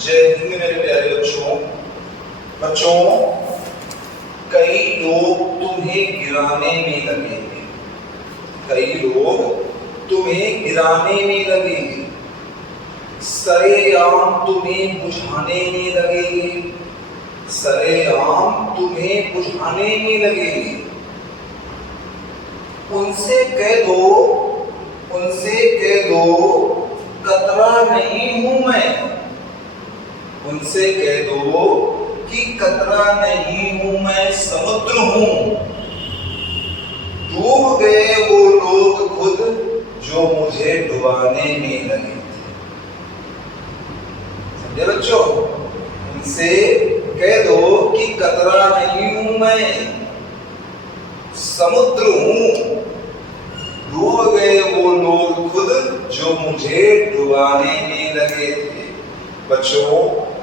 जय हिंद मेरे प्यारे बच्चों, कई लोग तुम्हें गिराने में लगेंगे, कई लोग तुम्हें गिराने में लगेंगे, सरेआम तुम्हें बुझाने में लगेंगे, सरेआम तुम्हें बुझाने में लगेंगे। उनसे कह दो कतरा नहीं हूं मैं, उनसे कह दो कि कतरा नहीं हूं मैं, समुद्र हूं। डूब गए वो लोग खुद जो मुझे डुबाने में लगे थे। समझे बच्चों? उनसे कह दो कि कतरा नहीं हूं मैं, समुद्र हूं। डूब गए वो लोग खुद जो मुझे डुबाने में लगे थे। बच्चों,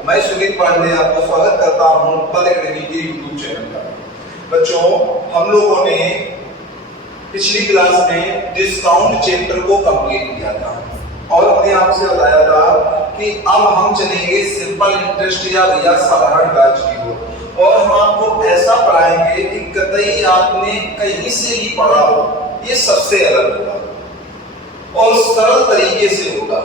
मैं सुनील पांडे आपको स्वागत करता हूं पल अकेडमी के यूट्यूब चैनल पर। बच्चों, हम लोगों ने पिछली क्लास में डिस्काउंट चैप्टर को कंप्लीट किया था और हमने आपसे बताया था कि अब हम चलेंगे सिंपल इंटरेस्ट या भैया साधारण ब्याज की ओर, और हम आपको ऐसा पढ़ाएंगे कि कतई आपने कहीं से ही पढ़ा हो, ये सबसे अलग होगा और सरल तरीके से होगा।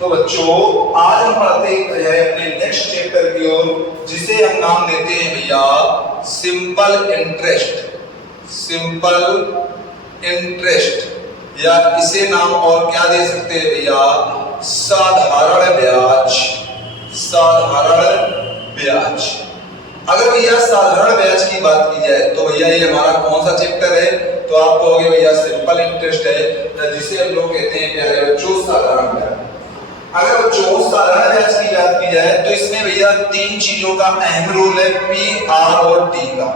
तो बच्चों, आज हम पढ़ते हैं अपने नेक्स्ट चैप्टर की ओर, जिसे हम नाम देते हैं भैया सिंपल इंटरेस्ट। सिंपल इंटरेस्ट, या इसे नाम और क्या दे सकते हैं भैया, साधारण ब्याज। साधारण ब्याज। अगर भैया साधारण ब्याज की बात की जाए तो भैया ये हमारा कौन सा चैप्टर है? तो आप कहोगे भैया सिंपल इंटरेस्ट है, जिसे हम लोग कहते हैं प्यारे बच्चों साधारण ब्याज। अगर बच्चों साधारण ब्याज की बात की जाए तो इसमें भैया तीन चीजों का अहम रोल है, पी, आर और टी का।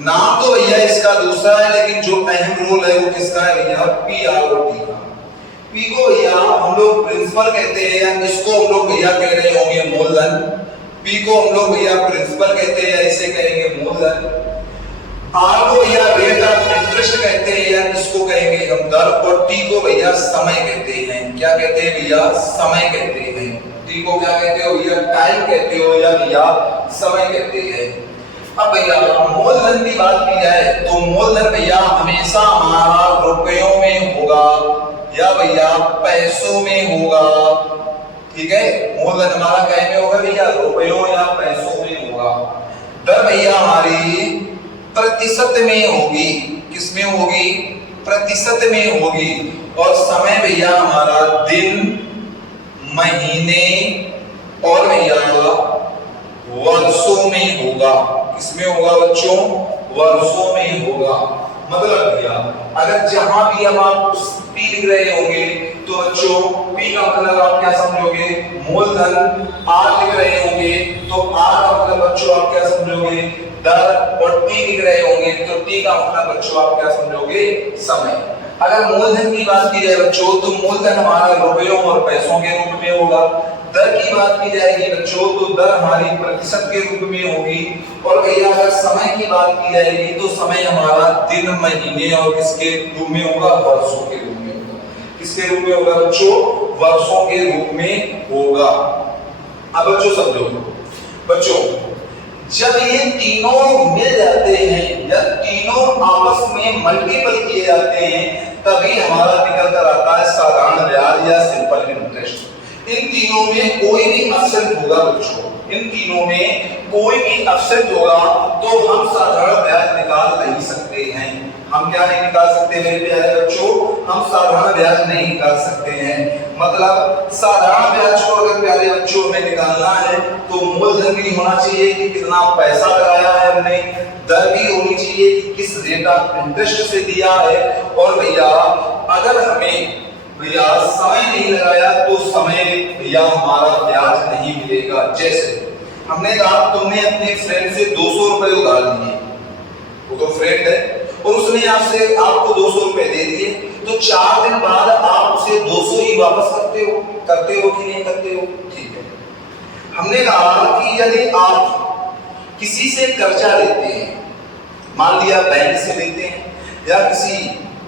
नाम तो भैया इसका दूसरा है, लेकिन जो अहम रोल है वो किसका है भैया, पी, आर और टी का। पी को भैया हम लोग प्रिंसिपल कहते हैं, या इसको हम लोग भैया कह रहे होंगे मूलधन। पी को हम लोग भैया प्रिंसिपल कहते हैं, या इसे कहेंगे मूलधन। आर को भैया रेट ऑफ इंटरेस्ट कहते हैं, या इसको कहेंगे हम दर। और टी को भैया समय कहते हैं। क्या कहते हैं भैया? समय कहते हैं। टी को क्या कहते हो भैया? टाइम कहते हो, या भैया समय कहते हैं। अब भैया मूलधन की बात की जाए तो मूलधन भैया हमेशा हमारा रुपयों में होगा या भैया पैसों में होगा। ठीक है, मूलधन हमारा क्या में होगा भैया? रुपयों या पैसों में होगा। दर भैया हमारी प्रतिशत में होगी। किसमें होगी? प्रतिशत में होगी। और समय भैया हमारा दिन, महीने और भैया वर्षों में होगा। किसमें होगा बच्चों? वर्षों में होगा। मतलब भैया अगर जहां भी हम आप पी लिख रहे होंगे तो बच्चों पी का मतलब आप क्या समझोगे? मूलधन। आर लिख रहे होंगे तो आर का मतलब बच्चों आप क्या समझोगे? दर। और टी लिख रहे होंगे तो टी का मतलब बच्चों आप क्या समझोगे? समय। अगर मूलधन की बात की जाए बच्चों तो मूलधन हमारा रुपयों और पैसों के रूप में होगा। दर की बात की जाएगी बच्चों तो दर हमारी प्रतिशत के रूप में होगी। और भैया अगर समय की बात की जाएगी तो समय हमारा दिन, महीने और किसके रूप में होगा? वर्षों के रूप में होगा। किसके रूप में होगा बच्चों? वर्षों के रूप में होगा। अब बच्चों समझो, बच्चों जब ये तीनों मिल जाते हैं या तीनों आपस में मल्टीपल किए जाते हैं तभी हमारा निकल कर आता है साधारण ब्याज या सिंपल इंटरेस्ट। इन तीनों में कोई भी अब्सेंट होगा बच्चों, इन तीनों में कोई भी अब्सेंट होगा तो हम साधारण ब्याज निकाल नहीं सकते हैं। हम क्या नहीं निकाल सकते मेरे प्यारे बच्चों? हम साधारण ब्याज नहीं निकाल सकते हैं। मतलब साधारण ब्याज को अगर प्यारे बच्चों में निकालना है तो मूलधन भी होना चाहिए कि कितना पैसा लगाया है हमने, दर भी होनी चाहिए कि किस रेट ऑफ इंटरेस्ट से दिया है, और भैया अगर हमें भैया समय नहीं लगाया तो समय भैया हमारा ब्याज नहीं मिलेगा। जैसे हमने कहा तुमने अपने फ्रेंड से 200 रुपए उधार लिए, वो तो फ्रेंड है और उसने आपको 200 रुपए दे दिए, तो 4 दिन बाद आप उसे 200 ही वापस करते हो कि नहीं करते हो? ठीक है। हमने कहा कि यदि आप किसी से कर्जा लेते हैं, मान लिया बैंक से लेते हैं या किसी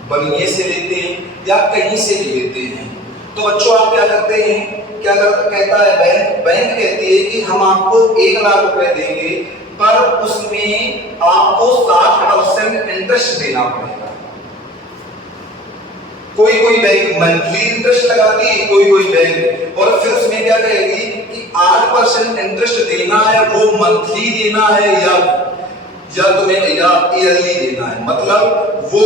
बनिए से लेते हैं या कहीं से भी लेते हैं, तो बच्चों आप क्या करते हैं क्या कहता है बैंक? बैंक कहती है कि हम आपको 1 लाख रुपए देंगे, पर उसमें आपको 60% इंटरेस्ट देना पड़ेगा। कोई कोई बैंक मंथली इंटरेस्ट लगाती है, कोई कोई बैंक, और फिर उसमें क्या कहेगी कि 8% इंटरेस्ट देना है, वो मंथली देना है या तुम्हें भैया ईयरली देना है, मतलब वो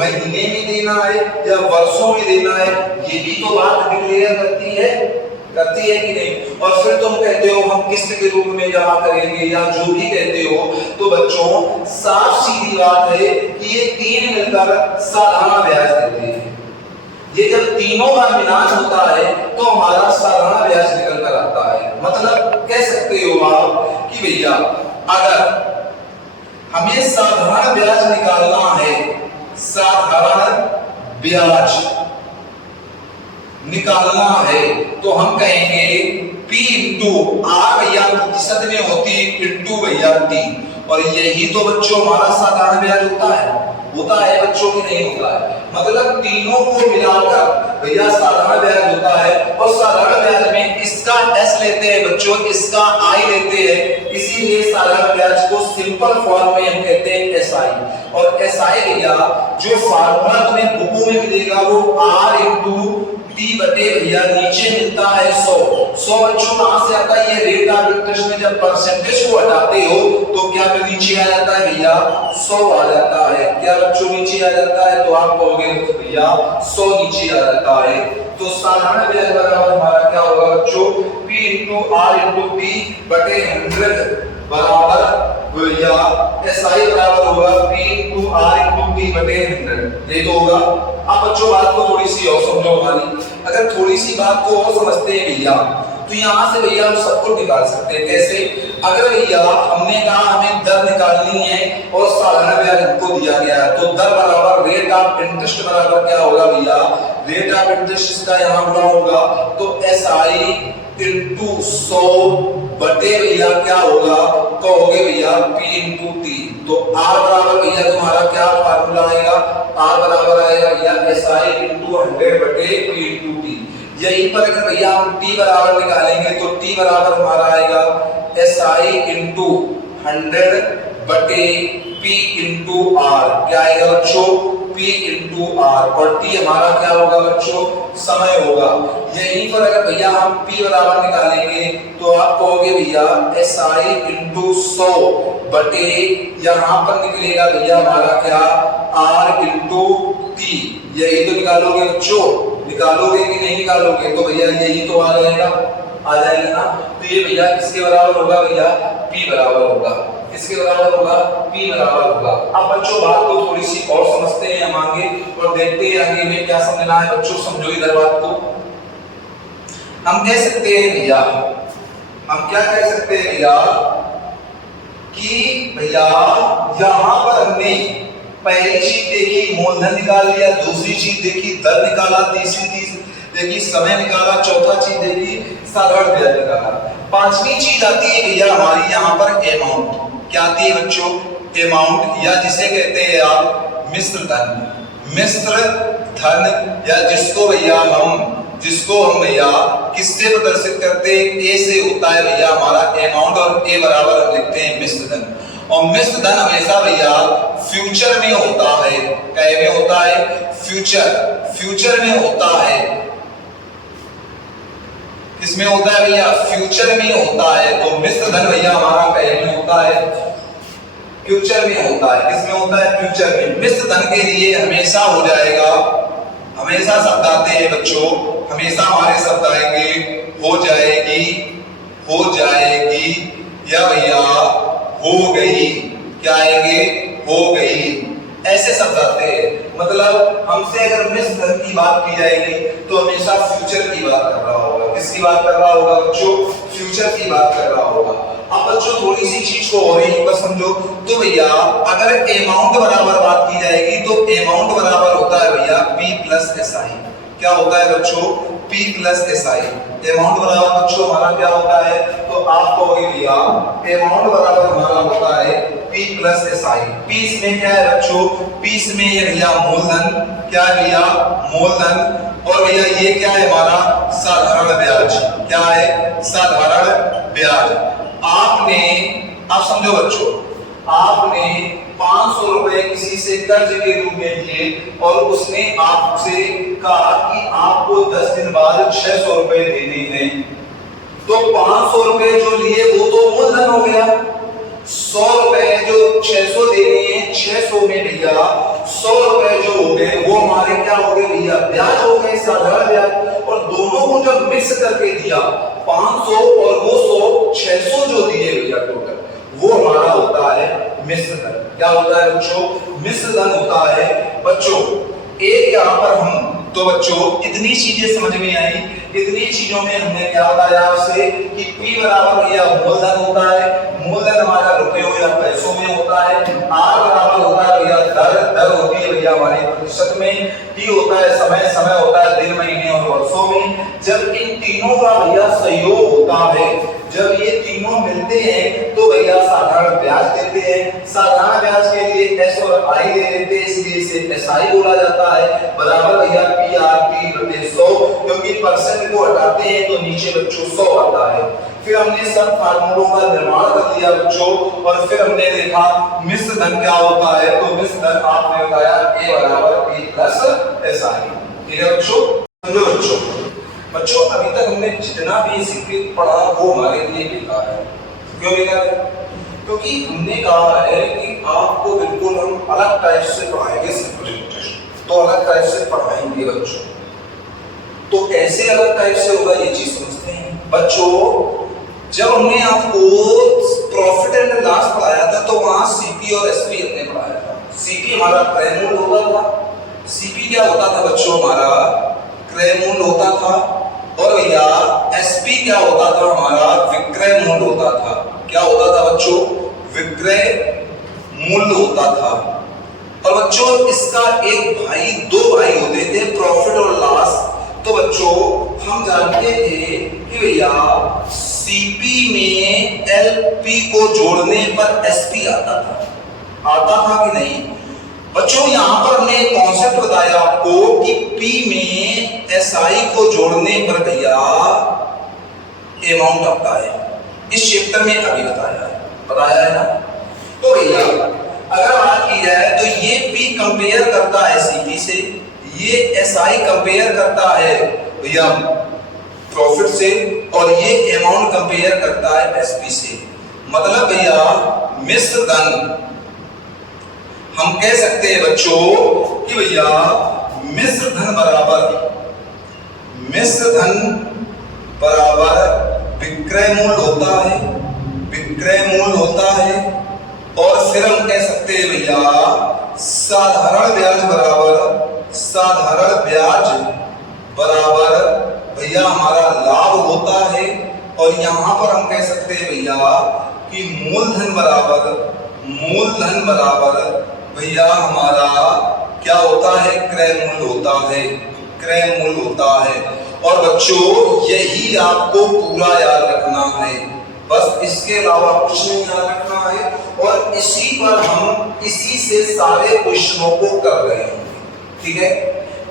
महीने में देना है या वर्षों में देना है, ये भी तो बात डिक्लेयर करती है कि नहीं। और फिर तुम कहते हो हम किस्त के रूप में जमा करेंगे या जो भी कहते हो, तो बच्चों साफ सीधी बात है कि ये तीन मिलकर सालाना ब्याज देते हैं। ये जब तीनों का मिलान होता है तो हमारा सालाना ब्याज निकल कर आता है। मतलब कह सकते हो आप कि भैया अगर हमें साधारण ब्याज निकालना है, साधारण ब्याज निकालना है, तो हम कहेंगे P इंटू R भैया प्रतिशत में होती इंटू भैया T, और यही तो बच्चों हमारा साधारण ब्याज होता है बच्चों की नहीं होता है। मतलब तीनों को मिलाकर भैया साधारण ब्याज होता है, और साधारण ब्याज में इसका S लेते हैं बच्चों, इसका I लेते हैं, इसीलिए साधारण ब्याज को सिंपल फॉर्म में हम कहते हैं SI। और SI भैया जो फार्मूला तुम्हें बुकों में मिलेगा वो R इंटू T बटे भैया नीचे मिलता है 100 बच्चों कहां से आता है? ये रेट ऑफ इंटरेस्ट में जब परसेंटेज को हटाते हो तो क्या नीचे आ जाता है भैया 100 आ जाता है। क्या बच्चों नीचे आ जाता है? तो आप कहोगे भैया 100 नीचे आ जाता है। तो साधारण ब्याज बराबर हमारा क्या होगा बच्चों? P into R into T बटे 100 बराबर भैया SI बराबर होगा P into R into T बटे 100। ये तो होगा। अब बच्चों बात को थोड़ी सी और समझो हमारी। अगर थोड़ी सी बात को और समझते हैं भैया, तो यहाँ से भैया हम सब कुछ निकाल सकते हैं। कैसे? अगर भैया हमने कहा हमें दर निकालनी है और साधारण ब्याज हमको दिया गया है, तो दर बराबर रेट ऑफ इंटरेस्ट बराबर क्या होगा भैया? रेट ऑफ इंटरेस्ट इसका यहाँ गुणा होगा, तो SI इंटू 100 बटे भैया क्या होगा? कहोगे भैया P इंटू T। तो R बराबर भैया तुम्हारा क्या फार्मूला आएगा? R बराबर आएगा भैया SI इंटू 100 बटे P इंटू T। यहीं पर अगर भैया हम T बराबर निकालेंगे तो T बराबर हमारा आएगा SI इंटू 100 बटे P इंटू R। क्या आएगा बच्चों? P इंटू R, और T हमारा क्या होगा बच्चों? समय होगा। यहीं पर अगर भैया हम P बराबर निकालेंगे तो आप कहोगे भैया SI इंटू 100 बटे यहाँ पर निकलेगा भैया हमारा क्या? R into T। यही तो निकालोगे बच्चों, निकालोगे कि नहीं निकालोगे? तो भैया यही तो आ जाएगा ना। तो ये भैया किसके बराबर होगा भैया? P बराबर होगा। किसके बराबर होगा? P बराबर होगा। अब बच्चों बात को थोड़ी सी और समझते हैं हम आगे, और देखते हैं आगे में क्या समझना है बच्चों। समझो इधर बात को। हम कह सकते हैं भैया, हम क्या कह सकते हैं भैया कि भैया यहाँ पर हमने पहली चीज देखी मूलधन निकाल लिया, दूसरी चीज देखी दर निकाला, तीसरी चीज देखी समय निकाला, चौथा चीज देखी साधारण ब्याज निकाला, पांचवी चीज आती है भैया हमारी यहाँ पर अमाउंट। क्या आती है बच्चों? अमाउंट, या जिसे कहते हैं आप मिश्र धन। मिश्र धन, या जिसको हम भैया किससे प्रदर्शित करते हैं? ए से होता है भैया हमारा अमाउंट, और ए बराबर हम लिखते हैं मिश्र धन। और मिश्र धन हमेशा भैया फ्यूचर में होता है। क्या में होता है? फ्यूचर में होता है। किसमें होता है भैया? फ्यूचर में होता है। तो मिश्र धन भैया हमारा क्या में होता है? फ्यूचर में होता है। किसमें होता है? फ्यूचर में। मिश्र धन के लिए हमेशा हो जाएगा, हमेशा शब्द आते हैं बच्चों, हमेशा हमारे शब्द आएंगे हो जाएगी या भैया हो गई। क्या आएंगे? हो गई, ऐसे शब्द आते हैं। मतलब हमसे अगर मिश्र धन की बात की जाएगी तो हमेशा फ्यूचर की बात कर रहा होगा। किसकी बात कर रहा होगा बच्चों? फ्यूचर की बात कर रहा होगा। अब बच्चों थोड़ी सी चीज को और एक बार समझो। तो भैया अगर अमाउंट बराबर बात की जाएगी तो अमाउंट बराबर होता है भैया P प्लस SI। क्या होता है बच्चों? P plus SI। अमाउंट बराबर बच्चों हमारा क्या होता है? तो आप कहोगे भैया अमाउंट बराबर हमारा होता है P प्लस SI। P इसमें क्या है बच्चों? P इसमें ये भैया मूलधन। क्या भैया? मूलधन। और भैया ये क्या है हमारा साधारण ब्याज। क्या है? साधारण ब्याज। आपने, आप समझो बच्चों, आपने 500 रुपए किसी से कर्ज के रूप में लिए और उसने आपसे कहा कि आपको 10 दिन बाद 600 रुपए देने हैं। तो 500 रुपए जो लिए वो तो मूलधन हो गया। 100 रुपए जो 600 देने हैं, 600 में भैया 100 रुपए जो हो गए वो हमारे क्या हो गए भैया? ब्याज हो गए, साधारण ब्याज। और दोनों को जब मिक्स करके दिया, 500 और वो 100, 600 जो दिए भैया टोटल, वो हमारा होता है मिश्र धन। क्या होता है बच्चों? मिश्र धन होता है बच्चों। एक यहाँ पर हम, तो बच्चों इतनी चीजें समझ में आई। इतनी चीजों में हमने क्या बताया आपसे कि P बराबर भैया मूलधन होता है। मूलधन हमारा रुपयों या पैसों में होता है। R बराबर होता है भैया दर। दर होती है भैया हमारे प्रतिशत में। T होता है समय। समय होता है दिन, महीने और वर्षों में। जब इन तीनों का भैया सहयोग होता है, जब ये तीनों मिलते हैं तो भैया साधारण ब्याज देते हैं। साधारण ब्याज के लिए S और I दे देते हैं, इसलिए इसे SI बोला जाता है। बराबर भैया PRT/100, क्योंकि परसेंट को हटाते हैं तो नीचे बच्चों 100 आता है। फिर हमने सब फार्मूलों का निर्माण कर दिया बच्चों, और फिर हमने देखा मिश्र धन क्या होता है। तो मिश्र धन आपने बताया A बराबर P+SI। ठीक है बच्चों? समझो बच्चों, बच्चों अभी तक हमने जितना भी सीखे पढ़ा वो हमारे लिए बेकार है। क्यों बेकार है? क्योंकि हमने कहा है कि आपको बिल्कुल हम अलग टाइप से पढ़ाएंगे। सिंपल इंटरेस्ट तो अलग टाइप से पढ़ाएंगे बच्चों। तो कैसे अलग टाइप से होगा ये चीज समझते हैं बच्चों। जब हमने आपको प्रॉफिट एंड लॉस पढ़ाया था तो वहां सीपी और एसपी हमने पढ़ाया था। सीपी हमारा क्रय मूल्य होता था। सीपी क्या होता था बच्चों? हमारा क्रय मूल्य होता था। और भैया एसपी क्या होता था? हमारा विक्रय मूल्य होता था। क्या होता था बच्चों? विक्रय मूल्य होता था। और बच्चों इसका एक भाई, दो भाई होते थे, प्रॉफिट और लॉस। तो बच्चों हम जानते थे कि भैया सीपी में एलपी को जोड़ने पर एसपी आता था कि नहीं बच्चों? यहां पर हमने एक कॉन्सेप्ट बताया आपको कि पी में एसआई को जोड़ने पर भैया अमाउंट आता है। इस चैप्टर में अभी बताया है ना। तो भैया अगर बात की जाए तो ये पी कंपेयर करता है सीपी से, ये एसआई कंपेयर करता है भैया प्रॉफिट से, और ये अमाउंट कंपेयर करता है एसपी से। मतलब भैया मिश्र धन हम कह सकते हैं बच्चों कि भैया मिश्र धन बराबर विक्रय मूल्य होता है। विक्रय मूल्य होता है। और फिर हम कह सकते हैं भैया साधारण ब्याज बराबर भैया हमारा लाभ होता है। और यहां पर हम कह सकते हैं भैया कि मूलधन बराबर भैया हमारा क्या होता है? क्रय मूल्य होता है। और बच्चों यही आपको पूरा याद रखना है, बस इसके अलावा कुछ नहीं याद रखना है। और इसी पर हम इसी से सारे क्वेश्चनों को कर रहे हैं। ठीक है?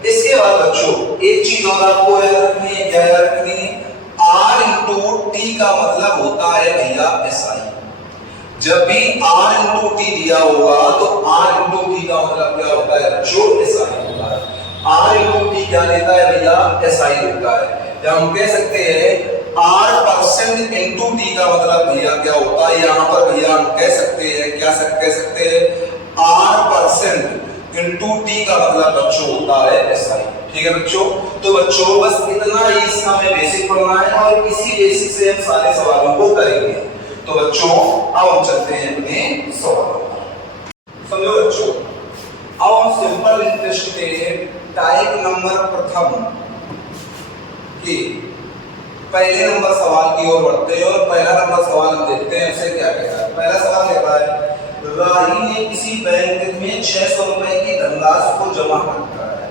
इसके बाद बच्चों एक चीज और आपको याद रखनी है। क्या याद रखनी है? R इंटू टी का मतलब होता है भैया एसआई। जब भी R इंटू टी दिया होगा तो R इंटू टी का मतलब क्या होता है बच्चों? एसआई होता है। R इंटू टी क्या देता है भैया? एसआई देता है। या हम कह सकते हैं R% इंटू टी का मतलब भैया क्या होता है? यहाँ पर भैया हम कह सकते हैं, क्या कह सकते हैं? R% इंटू टी का मतलब बच्चों होता है एसआई। ठीक है बच्चों? तो बच्चों बस इतना ही इसका हमें बेसिक पढ़ना है और इसी बेसिक से हम सारे सवालों को करेंगे। तो बच्चों अब हम चलते हैं अपने सवालों पर। समझो बच्चों, अब हम सिंपल इंटरेस्ट के टाइप नंबर प्रथम के पहले नंबर सवाल की ओर बढ़ते हैं। और पहला नंबर सवाल हम देखते हैं उसे क्या कहता है। पहला सवाल कहता है राही ने किसी बैंक में 600 रुपए की धनराशि को जमा रखा है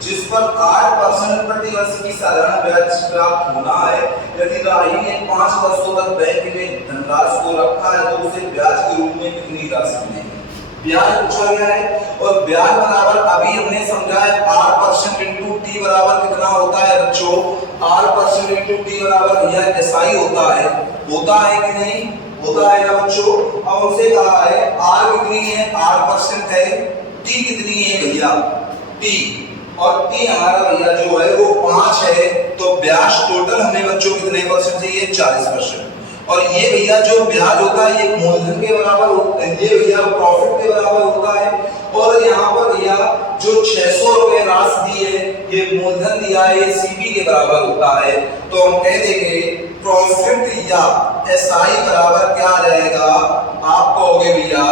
जिस पर 8% प्रति वर्ष की साधारण ब्याज प्राप्त होना है। यदि राही ने 5 वर्षों तक बैंक में धनराशि को रखा है तो उसे ब्याज के रूप में कितनी राशि मिलेगी? ब्याज पूछा गया है और ब्याज बराबर अभी हमने समझा है R% इंटू टी बराबर कितना होता है बच्चों, R% इंटू टी बराबर भैया SI होता है कि नहीं, होता है ना बच्चों। अब हमसे कहा है R कितनी है, R% है, T कितनी है भैया, T, और T हमारा भैया जो है वो 5 है, तो ब्याज टोटल हमें बच्चों कितने परसेंट चाहिए, 40%। और ये भैया जो ब्याज होता है ये मूलधन के बराबर होता है, ये भैया प्रॉफिट के बराबर होता है। और यहाँ पर भैया जो 600 रुपए राशि दी है ये मूलधन दिया है, ये सीपी के बराबर होता है। तो हम कह देंगे प्रॉफिट या एसआई बराबर क्या आ जाएगा, आप कहोगे भैया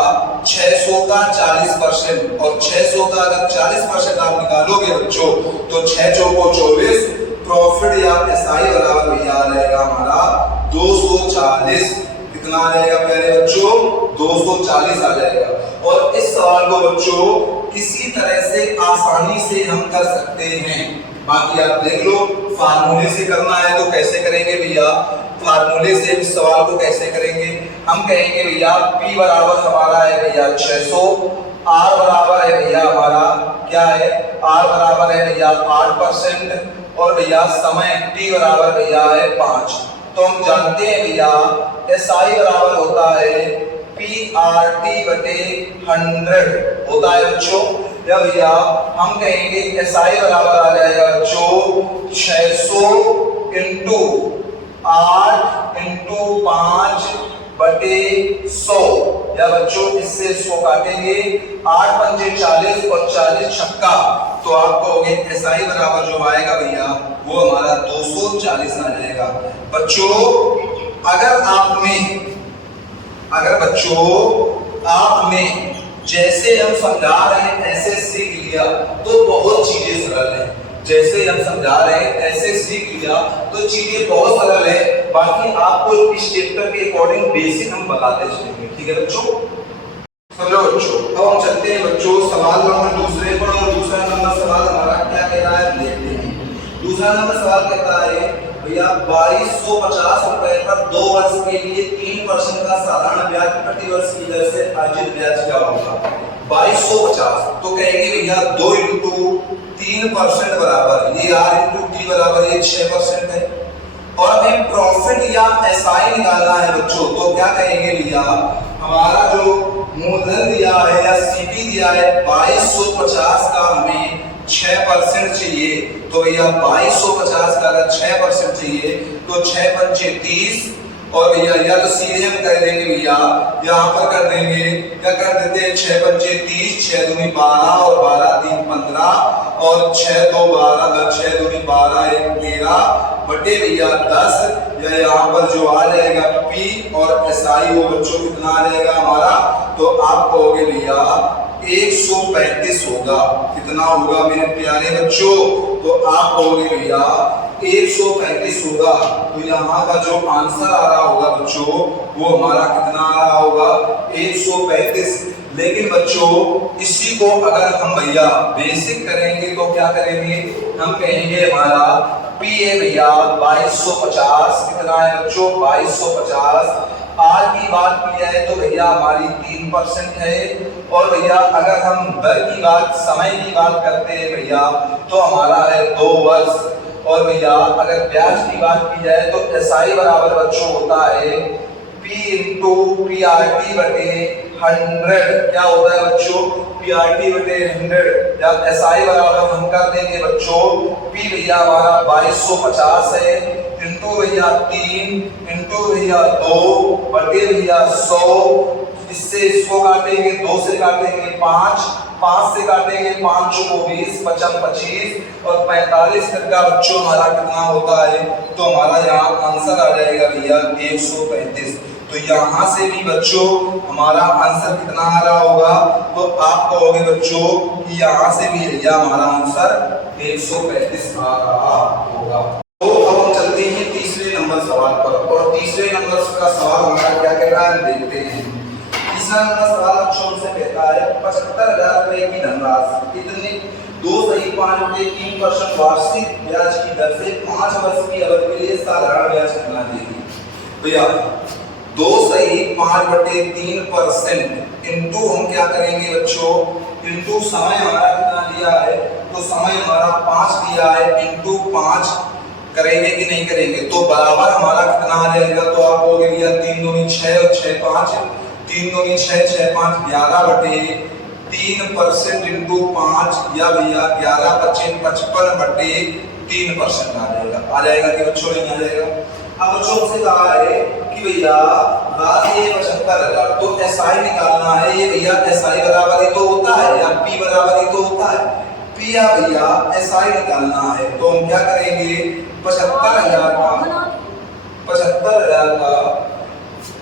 600 का 40%, और 600 का अगर 40% आप निकालोगे बच्चों तो 6 चौको 24, प्रॉफिट या एसआई बराबर भैया आ जाएगा हमारा 240। कितना आ जाएगा प्यारे बच्चों, 240 आ जाएगा। और इस सवाल को बच्चों इसी तरह से आसानी से हम कर सकते हैं। बाकी आप देख लो, फार्मूले से करना है तो कैसे करेंगे भैया, फार्मूले से इस सवाल को कैसे करेंगे, हम कहेंगे भैया P बराबर हमारा है भैया 600, R बराबर है भैया हमारा क्या है, R बराबर है भैया 8%, और भैया समय T बराबर भैया है 5। तो हम जानते हैं भैया SI बराबर होता है PRT बटे 100 होता है बच्चों। या भैया हम कहेंगे SI बराबर आ जाएगा बच्चों 600 इंटू 8 इंटू 5 बटे 100, या बच्चों इससे इसको काटेंगे 8 पंजे 40 और 40 छक्का, तो आप कहोगे SI बराबर जो आएगा भैया वो हमारा 240 आ जाएगा। बच्चों आपने जैसे हम समझा रहे हैं ऐसे सीख लिया तो बहुत चीजें सरल है, जैसे हम समझा रहे हैं ऐसे सीख लिया तो चीजें बहुत सरल है। बाकी आपको इस चैप्टर के अकॉर्डिंग बेसिक हम बताते चलेंगे, ठीक है बच्चों। समझो बच्चों, अब हम चलते हैं बच्चों सवाल नंबर दूसरे पर, और दूसरा नंबर सवाल हमारा क्या कह रहा है देखते हैं। दूसरा नंबर सवाल कहता है भैया 2250 रुपए पर 2 वर्ष के लिए 3% का साधारण ब्याज प्रति वर्ष की दर से अर्जित ब्याज क्या होगा। 2250 तो कहेंगे भैया 2 इंटू 3% बराबर ये R इंटू टी बराबर ये 6% है, और हमें प्रॉफिट या एसआई निकालना है बच्चों, तो क्या कहेंगे भैया हमारा जो मूलधन दिया है या सीपी दिया है 2250 का हमें 6% चाहिए, तो भैया 2250 का अगर 6% चाहिए तो 6 पंचे 30, और भैया या तो सीधे हम कर देंगे भैया यहाँ पर कर देंगे, क्या कर देते हैं 6 पंचे 30, 6 दूनी 12 और 12 3 15, और 6 2 12, 6 दूनी 12 1 13 बटे भैया 10, या यहाँ पर जो आ जाएगा P और SI वो बच्चों कितना आ जाएगा हमारा, तो आप कहोगे भैया 135 होगा। कितना होगा मेरे प्यारे बच्चों, तो आप कहोगे भैया 135 होगा। तो यहाँ का जो आंसर आ रहा होगा बच्चों वो हमारा कितना आ रहा होगा 135। लेकिन बच्चों इसी को अगर हम भैया बेसिक करेंगे तो क्या करेंगे, हम कहेंगे हमारा P है भैया 2250, कितना है बच्चों 2250। R की बात की जाए तो भैया हमारी 3% है, और भैया अगर हम दर की बात समय की बात करते हैं भैया तो हमारा है 2 वर्ष, और भैया अगर ब्याज की बात की जाए तो SI बराबर बच्चों होता है P इंटू PRT बटे 100, क्या होता है बच्चों PRT बटे 100, या SI बराबर हम कर देंगे बच्चों P भैया हमारा 2250 है इंटू भैया 3 इंटू भैया 2 बटे भैया 100, इससे इसको काटेंगे 2 से काटेंगे 5, 5 से काटेंगे 5 चौको 20, 55 25 और 45 तक का बच्चों हमारा कितना होता है, तो हमारा यहाँ आंसर आ जाएगा भैया 135। तो यहाँ से भी बच्चों हमारा आंसर कितना आ रहा होगा, तो आप कहोगे बच्चों कि यहाँ से भी भैया हमारा आंसर 135 आ रहा होगा। तो अब हम चलते हैं तीसरे नंबर सवाल पर, और तीसरे नंबर का सवाल हमारा क्या कह रहा है देखते हैं। तीसरा नंबर सवाल बच्चों से कहता है 75,000 रुपए की धनराशि इतने 2.5% वार्षिक ब्याज की दर से 5 वर्ष की अवधि के लिए साधारण ब्याज कितना देगी। भैया 2 सही 5/3% इंटू हम क्या करेंगे बच्चों, इंटू समय हमारा कितना दिया है, तो समय हमारा 5 दिया है, इंटू 5 करेंगे कि नहीं करेंगे, तो बराबर हमारा कितना आ जाएगा, तो आप बोलोगे भैया 3 दूनी 6 और 6 5, 3 दूनी 6 6 5 11/3% इंटू 5 या भैया 11/5 55/3% आ जाएगा कि बच्चों नहीं आ जाएगा। अब बच्चों से कहा है कि भैया राशि 75,000, तो एसआई निकालना है, ये भैया एसआई बराबर ही तो होता है या पी बराबर ही तो होता है, पी या भैया एसआई निकालना है, तो हम क्या करेंगे 75,000 का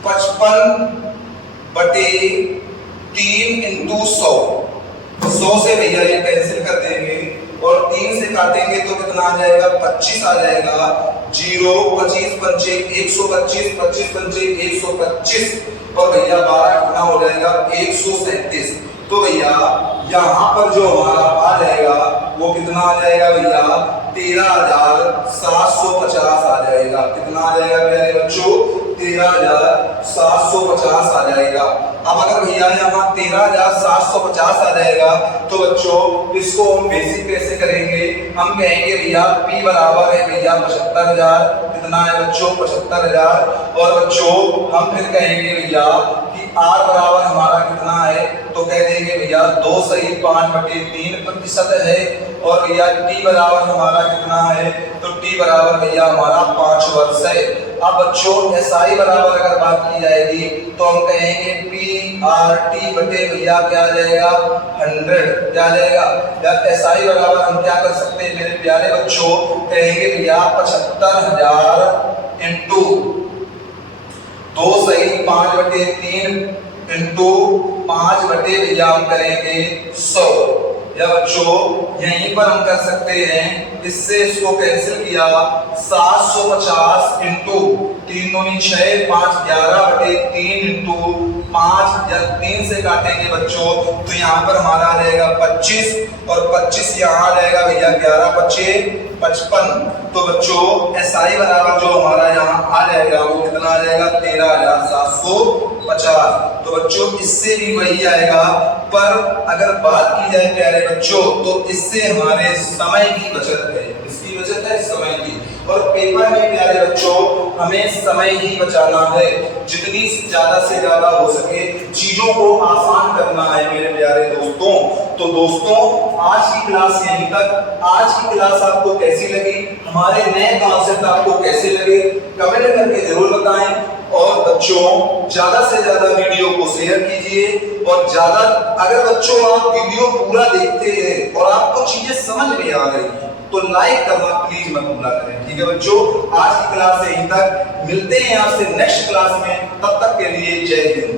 55/3 इंटू 100 से भैया ये कैंसिल कर देंगे और 3 से काटेंगे तो कितना आ जाएगा 25 आ जाएगा, 0 25 पंचे 125, 25 पंचे 125 और भैया 12 कितना हो जाएगा 137। तो भैया यहाँ पर जो हमारा आ जाएगा वो कितना आ जाएगा भैया 13,750 आ जाएगा, कितना आ जाएगा प्यारे बच्चों 13,750 आ जाएगा। अब अगर भैया यहाँ 13,750 आ जाएगा तो बच्चों इसको हम बेसिक कैसे करेंगे, हम कहेंगे भैया P बराबर है भैया 75,000, कितना है बच्चों 75,000, और बच्चों हम फिर कहेंगे भैया कि R बराबर हमारा कितना है, तो कह देंगे भैया 2 सही 5/3% है, और भैया T बराबर हमारा कितना है, तो T बराबर भैया हमारा 5 वर्ष है। अब बच्चों SI बराबर अगर बात की जाएगी तो हम कहेंगे PRT बटे भैया क्या आ जाएगा 100, क्या आ जाएगा, या SI बराबर हम क्या कर सकते हैं मेरे प्यारे बच्चों, कहेंगे भैया 75,000 इंटू 2 सही 5/3 इंटू 5 बटे भैया हम करेंगे 100, या बच्चों यहीं पर हम कर सकते हैं, इससे इसको कैंसिल किया 750 इंटू 3 दूनी 6 5 11/3 इंटू 5 या 3 से काटेंगे बच्चों तो यहाँ पर हमारा आ जाएगा 25 और 25 यहाँ आ जाएगा भैया 11/5 55। तो बच्चों SI बराबर जो हमारा यहाँ आ जाएगा वो कितना आ जाएगा 13,750। तो बच्चों इससे भी वही आएगा, पर अगर बात की जाए प्यारे बच्चों तो इससे हमारे समय की बचत है, इसकी बचत है समय की, और पेपर में प्यारे बच्चों हमें समय ही बचाना है, जितनी ज्यादा से ज्यादा हो सके चीजों को आसान करना है मेरे प्यारे दोस्तों। तो दोस्तों आज की क्लास यहीं तक। आज की क्लास आपको कैसी लगी, हमारे नए कॉन्सेप्ट आपको कैसे लगे, कमेंट करके जरूर बताएं, और बच्चों ज्यादा से ज्यादा वीडियो को शेयर कीजिए, और ज्यादा अगर बच्चों आप वीडियो पूरा देखते हैं और आपको चीजें समझ में आ रही है तो लाइक करना प्लीज मत भूला करें, ठीक है बच्चों। आज की क्लास से यहीं तक, मिलते हैं आपसे नेक्स्ट क्लास में, तब तक के लिए जय हिंद।